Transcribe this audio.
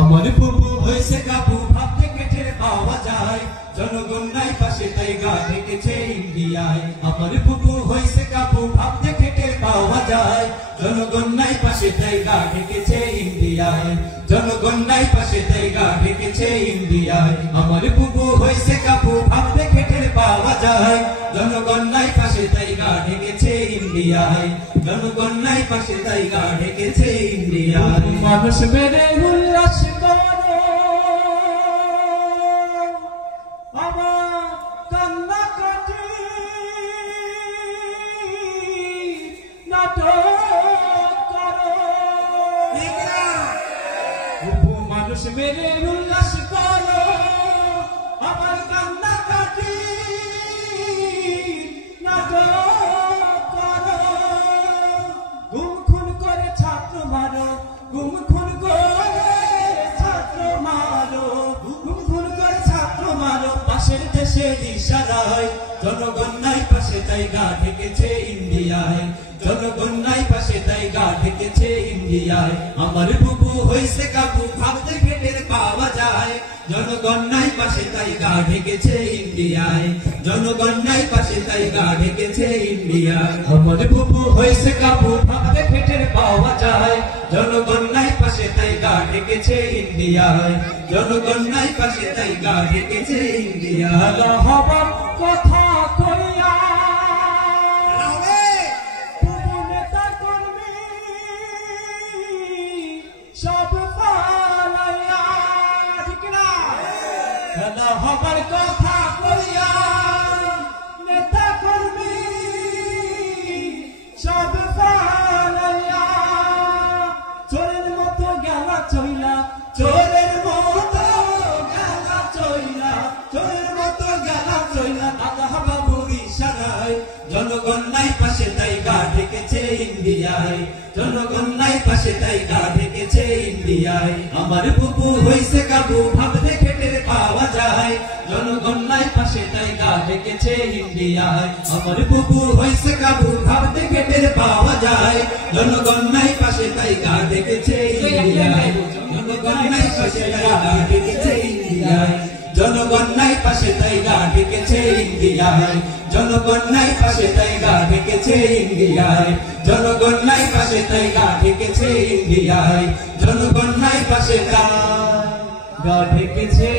আমার বুবু হয়েছে কাবু ভাব থেকে টের পাওয়া যায় জনগণ নাই পাশে তাই গা ঢেকেছে ইন্ডিয়ায় আমার বুবু হয়েছে কাবু ভাব থেকে টের পাওয়া যায় জনগণ নাই পাশে তাই গা ঢেকেছে ইন্ডিয়ায় জনগণ নাই পাশে তাই গা ঢেকেছে ইন্ডিয়ায় আমার বুবু হয়েছে কাবু ভাব থেকে টের পাওয়া যায় জনগণ নাই পাশে তাই গা ঢেকেছে ইন্ডিয়ায় জনগণ নাই পাশে তাই গা ঢেকেছে ইন্ডিয়ায় মানুষ মেরে উল্লাস করে আমার কান্না কাটি নাটক করো মানুষ মেরে উল্লাস করো আমার কান্না কাটি নাটক করো গুম খুন করে ছাত্র মারো গুম খুন করে ছাত্র মারো গুম খুন করে ছাত্র মারো পাশের দেশের ইশারায় জনগণ নাই পাশে তাই গা ঢেকেছে ইন্ডিয়ায় জনগণ নাই পাশে তাই গা ঢেকেছে ইন্ডিয়ায় আমার বুবু হইছে কাবু ভাবতে টের পাওয়া যায় জনগণ নাই পাশে তাই গা ঢেকেছে ইন্ডিয়ায় জনগণ নাই পাশে তাই গা ঢেকেছে ইন্ডিয়ায় আমার বুবু হইছে কাবু ভাবতে টের পাওয়া যায় জনগণ নাই পাশে তাই গা ঢেকেছে ইন্ডিয়ায় জনগণ নাই পাশে তাই গা ঢেকেছে ইন্ডিয়ায় হবার কথা কইয়া সব পালাইয়া ঠিক না খেলা হবার কথা কইয়া নেতা কর্মী সব পালাইয়া চোরের মতো গেলা চইলা চোরের মতো গেলা চইলা চোরের মতো গেলা চইলা দাদা বাবুর ইশারায় জনগণ নাই পাশে তাই গা ঢেকেছে ইন্ডিয়ায় জনগণ নাই পাশে তাই গা ঢেকেছে ইন্ডিয়ায় আমার বুবু হইছে কাবু ভাব দেখে টের পাওয়া যায় জনগণ নাই পাশে তাই গা ঢেকেছে ইন্ডিয়ায় আমার বুবু হইছে কাবু ভাব দেখে টের পাওয়া যায় জনগণ নাই পাশে তাই গা ঢেকেছে ইন্ডিয়ায় জনগণ নাই পাশে তাই গা ঢেকেছে ইন্ডিয়ায় জনগণ নাই পাশে তাই গা ঢেকেছে ইন্ডিয়ায় জনগণ নাই পাশে তাই গা ঢেকেছে ইন্ডিয়ায় জনগণ নাই পাশে তাই গা ঢেকেছে ইন্ডিয়ায় জনগণ নাই পাশে তাই গা ঢেকেছে